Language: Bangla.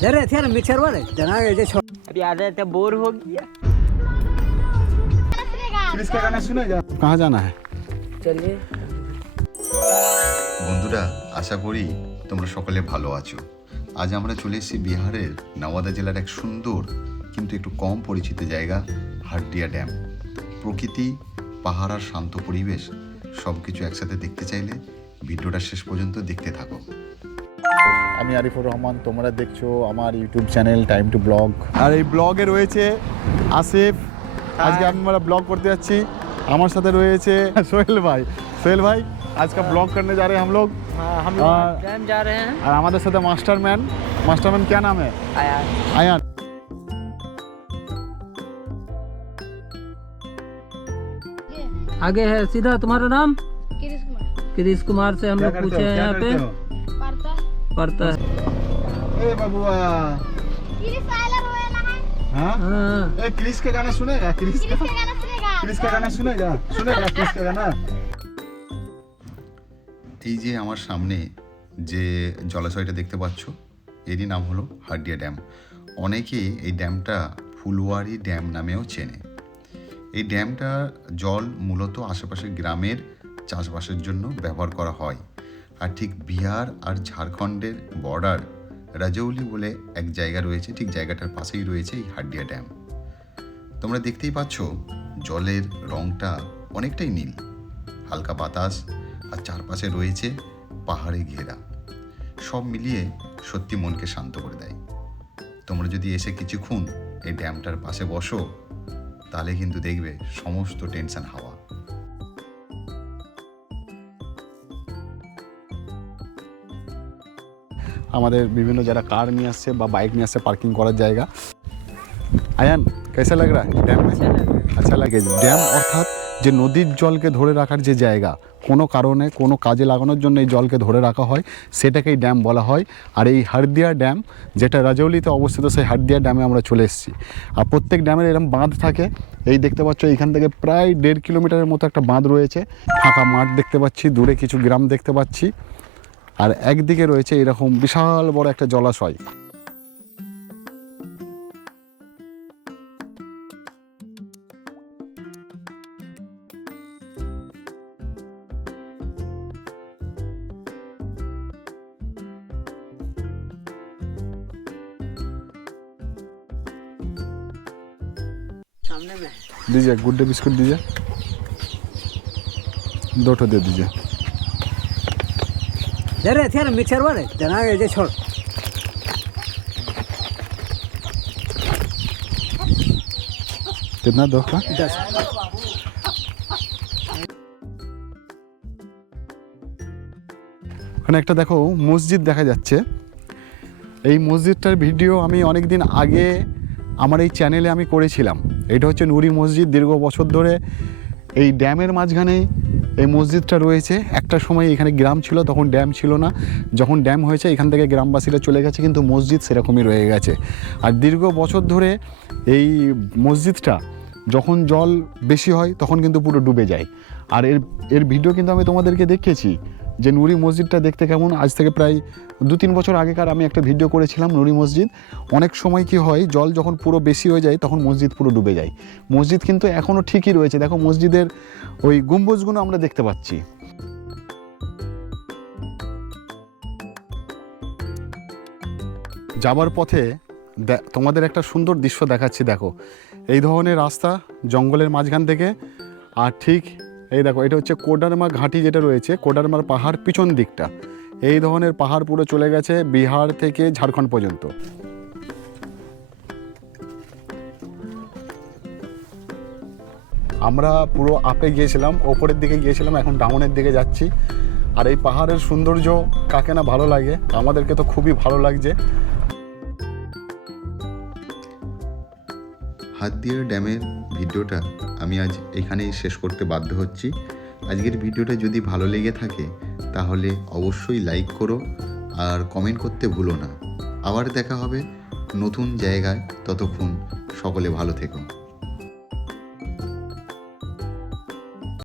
दे रहे थे ना मिक्सर वाले जना ये छोड़ अभी आ रहे थे बोर हो गया। इसका गाना सुने जा। कहाँ जाना है? चलिए বন্ধুরা, আশা করি তোমরা সকলে ভালো আছো। আজ আমরা চলে এসেছি বিহারের নওয়াদা জেলার এক সুন্দর কিন্তু একটু কম পরিচিত জায়গা হারদিয়া ড্যাম। প্রকৃতি, পাহাড় আর শান্ত পরিবেশ সব কিছু একসাথে দেখতে চাইলে ভিডিওটা শেষ পর্যন্ত দেখতে থাকো। আমি আরিফুর রহমান, তোমরা দেখছো আমার YouTube channel time to blog. আর এই ব্লগে রয়েছে আসিফ। আজকে আমরা ব্লগ করতে যাচ্ছি। আমার সাথে রয়েছে সোহেল ভাই। সোহেল ভাই, आज का ब्लॉग करने जा रहे हैं हम लोग। हम लोग डैम जा रहे हैं। और हमारे साथ मास्टरमैन क्या नाम है? आयान। आगे है सीधा तुम्हारा नाम किरिश कुमार। किरीश कुमार से हम लोग पूछे हैं यहाँ पे पढ़ता है। ए बाबूआ, किरिश आयलर होएला है। हाँ हाँ ए क्रिस के गाना सुनेगा? क्रिस किरिश का गाना सुनेगा। का गाना सुनेगा क्रिस का गाना। এই যে আমার সামনে যে জলাশয়টা দেখতে পাচ্ছ, এরই নাম হলো হারদিয়া ড্যাম। অনেকে এই ড্যামটা ফুলওয়ারি ড্যাম নামেও চেনে। এই ড্যামটা জল মূলত আশেপাশের গ্রামের চাষবাসের জন্য ব্যবহার করা হয়। আর ঠিক বিহার আর ঝাড়খণ্ডের বর্ডার রাজৌলি বলে এক জায়গা রয়েছে, ঠিক জায়গাটার পাশেই রয়েছে এই হারদিয়া ড্যাম। তোমরা দেখতেই পাচ্ছ জলের রঙটা অনেকটাই নীল, হালকা বাতাস আর চারপাশে রয়েছে পাহাড়ে ঘেরা। সব মিলিয়ে সত্যি মনকে শান্ত করে দেয়। তোমরা যদি এসে কিছুক্ষণ এই ড্যামটার পাশে বসো, তাহলে কিন্তু দেখবে সমস্ত টেনশন হাওয়া। আমাদের বিভিন্ন যারা কার নিয়ে আসছে বা বাইক নিয়ে আসছে পার্কিং করার জায়গা। আয়ান, कैसा लग रहा है डैम में? अच्छा लगे। ড্যাম অর্থাৎ যে নদীর জলকে ধরে রাখার যে জায়গা, কোনো কারণে কোনো কাজে লাগানোর জন্য এই জলকে ধরে রাখা হয়, সেটাকেই ড্যাম বলা হয়। আর এই হারদিয়া ড্যাম যেটা রাজৌলিতে অবস্থিত, সেই হারদিয়া ড্যামে আমরা চলে এসেছি। আর প্রত্যেক ড্যামের এরকম বাঁধ থাকে। এই দেখতে পাচ্ছ এইখান থেকে প্রায় 1.5 কিলোমিটারের মতো একটা বাঁধ রয়েছে। ফাঁকা মাঠ দেখতে পাচ্ছি, দূরে কিছু গ্রাম দেখতে পাচ্ছি। আর একদিকে রয়েছে এরকম বিশাল বড় একটা জলাশয়। सामने में है। दीजिए गुड डे बिस्कुट दीजिए, 2 ठो दे दीजिए। दे रहे थे ना मिक्सर वाले जना ये छोड़ कितना दो का? 10। ওখানে একটা দেখো মসজিদ দেখা যাচ্ছে। এই মসজিদটার ভিডিও আমি অনেক দিন আগে আমার এই চ্যানেলে আমি করেছিলাম। এটা হচ্ছে নুরি মসজিদ। দীর্ঘ বছর ধরে এই ড্যামের মাঝখানেই এই মসজিদটা রয়েছে। একটা সময় এখানে গ্রাম ছিল, তখন ড্যাম ছিল না। যখন ড্যাম হয়েছে এখান থেকে গ্রামবাসীরা চলে গেছে, কিন্তু মসজিদ সেরকমই রয়ে গেছে। আর দীর্ঘ বছর ধরে এই মসজিদটা যখন জল বেশি হয় তখন কিন্তু পুরো ডুবে যায়। আর এর ভিডিও কিন্তু আমি তোমাদেরকে দেখিয়েছি যে নুরি মসজিদটা দেখতে কেমন। আজ থেকে প্রায় 2-3 বছর আগেকার আমি একটা ভিডিও করেছিলাম নুরি মসজিদ। অনেক সময় কি হয়, জল যখন পুরো বেশি হয়ে যায় তখন মসজিদ পুরো ডুবে যায়। মসজিদ কিন্তু এখনও ঠিকই রয়েছে। দেখো মসজিদের ওই গম্বুজগুলো আমরা দেখতে পাচ্ছি। যাবার পথে তোমাদের একটা সুন্দর দৃশ্য দেখাচ্ছি। দেখো এই ধরনের রাস্তা জঙ্গলের মাঝখান থেকে। আর ঠিক এই দেখো, এটা হচ্ছে কোডারমা ঘাঁটি যেটা রয়েছে, কোডারমার পাহাড় পিছন দিকটা। এই ধরনের পাহাড় পুরো চলে গেছে বিহার থেকে ঝাড়খণ্ড পর্যন্ত। আমরা পুরো আপে গিয়েছিলাম, ওপরের দিকে গিয়েছিলাম, এখন ডাউনের দিকে যাচ্ছি। আর এই পাহাড়ের সৌন্দর্য কাকে না ভালো লাগে, আমাদেরকে তো খুবই ভালো লাগছে। হারদিয়া ড্যামের ভিডিওটা আমি আজ এখানেই শেষ করতে বাধ্য হচ্ছি। আজকের ভিডিওটা যদি ভালো লেগে থাকে তাহলে অবশ্যই লাইক করো আর কমেন্ট করতে ভুলো না। আবার দেখা হবে নতুন জায়গায়, ততক্ষণ সকলে ভালো থেকো।